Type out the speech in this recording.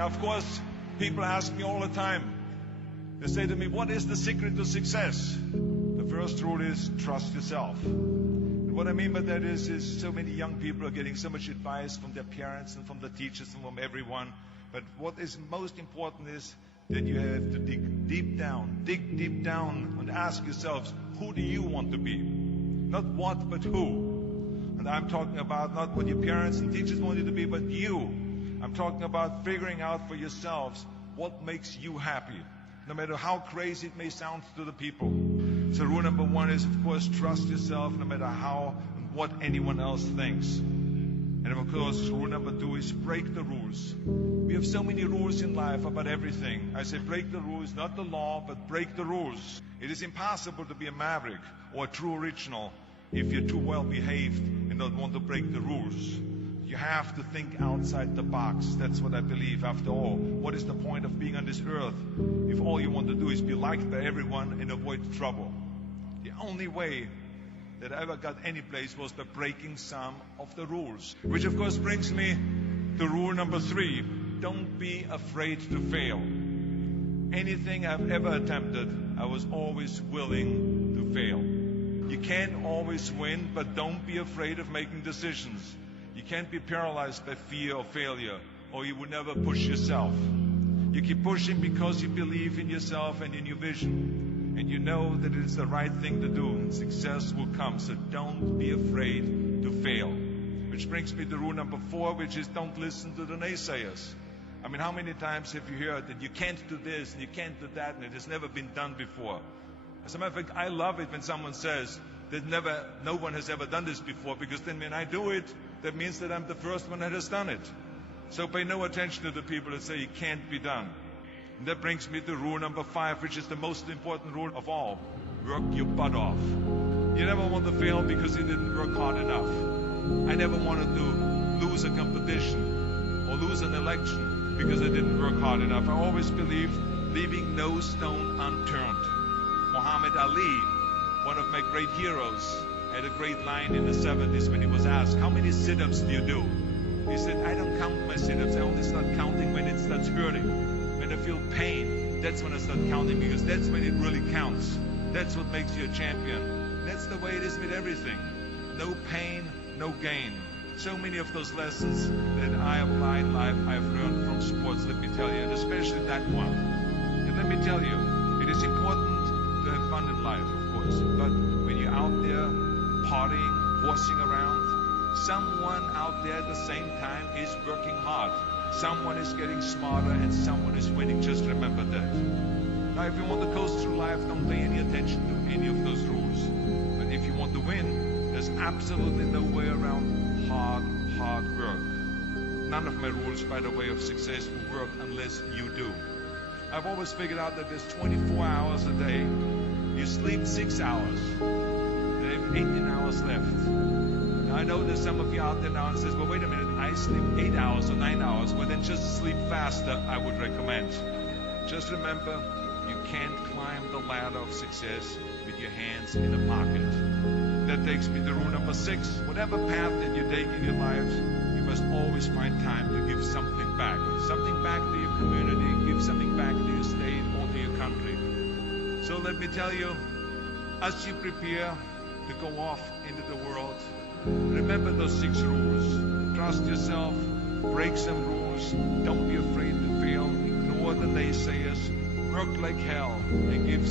Now, of course, people ask me all the time. They say to me, what is the secret to success? The first rule is trust yourself. And what I mean by that is so many young people are getting so much advice from their parents and from the teachers and from everyone. But what is most important is that you have to dig deep down and ask yourselves, who do you want to be? Not what, but who. And I'm talking about not what your parents and teachers want you to be, but you. I'm talking about figuring out for yourselves what makes you happy, no matter how crazy it may sound to the people. So rule number one is, of course, trust yourself no matter how and what anyone else thinks. And of course, rule number two is break the rules. We have so many rules in life about everything. I say break the rules, not the law, but break the rules. It is impossible to be a maverick or a true original if you're too well behaved and don't want to break the rules. You have to think outside the box. That's what I believe. After all, what is the point of being on this earth if all you want to do is be liked by everyone and avoid trouble? The only way that I ever got any place was by breaking some of the rules. Which of course brings me to rule number 3. Don't be afraid to fail. Anything I've ever attempted, I was always willing to fail. You can't always win, but don't be afraid of making decisions. You can't be paralyzed by fear of failure, or you will never push yourself. You keep pushing because you believe in yourself and in your vision. And you know that it is the right thing to do, and success will come. So don't be afraid to fail. Which brings me to rule number 4, which is don't listen to the naysayers. I mean, how many times have you heard that you can't do this and you can't do that and it has never been done before? As a matter of fact, I love it when someone says that no one has ever done this before, because then when I do it, that means that I'm the first one that has done it. So pay no attention to the people that say it can't be done. And that brings me to rule number 5, which is the most important rule of all. Work your butt off. You never want to fail because you didn't work hard enough. I never wanted to lose a competition or lose an election because I didn't work hard enough. I always believed leaving no stone unturned. Muhammad Ali, one of my great heroes, had a great line in the 70s when he was asked, how many sit-ups do you do? He said, I don't count my sit-ups. I only start counting when it starts hurting. When I feel pain, that's when I start counting, because that's when it really counts. That's what makes you a champion. That's the way it is with everything. No pain, no gain. So many of those lessons that I apply in life, I've learned from sports, let me tell you, and especially that one. And let me tell you, it is important to have fun in life, of course, but when you're out there partying, horsing around, someone out there at the same time is working hard. Someone is getting smarter and someone is winning. Just remember that. Now, if you want to coast through life, don't pay any attention to any of those rules. But if you want to win, there's absolutely no way around hard work. None of my rules, by the way, of success will work unless you do. I've always figured out that there's 24 hours a day. You sleep 6 hours. You have 18 hours left. Now, I know there's some of you out there now and says, well, wait a minute, I sleep 8 hours or 9 hours. Well, then just sleep faster, I would recommend. Just remember, you can't climb the ladder of success with your hands in a pocket. That takes me to rule number 6. Whatever path that you take in your lives, you must always find time to give something back. Something back to your community, give something back to your state or to your country. So let me tell you, as you prepare to go off into the world, remember those 6 rules. Trust yourself, break some rules, don't be afraid to fail, ignore the naysayers, work like hell, and give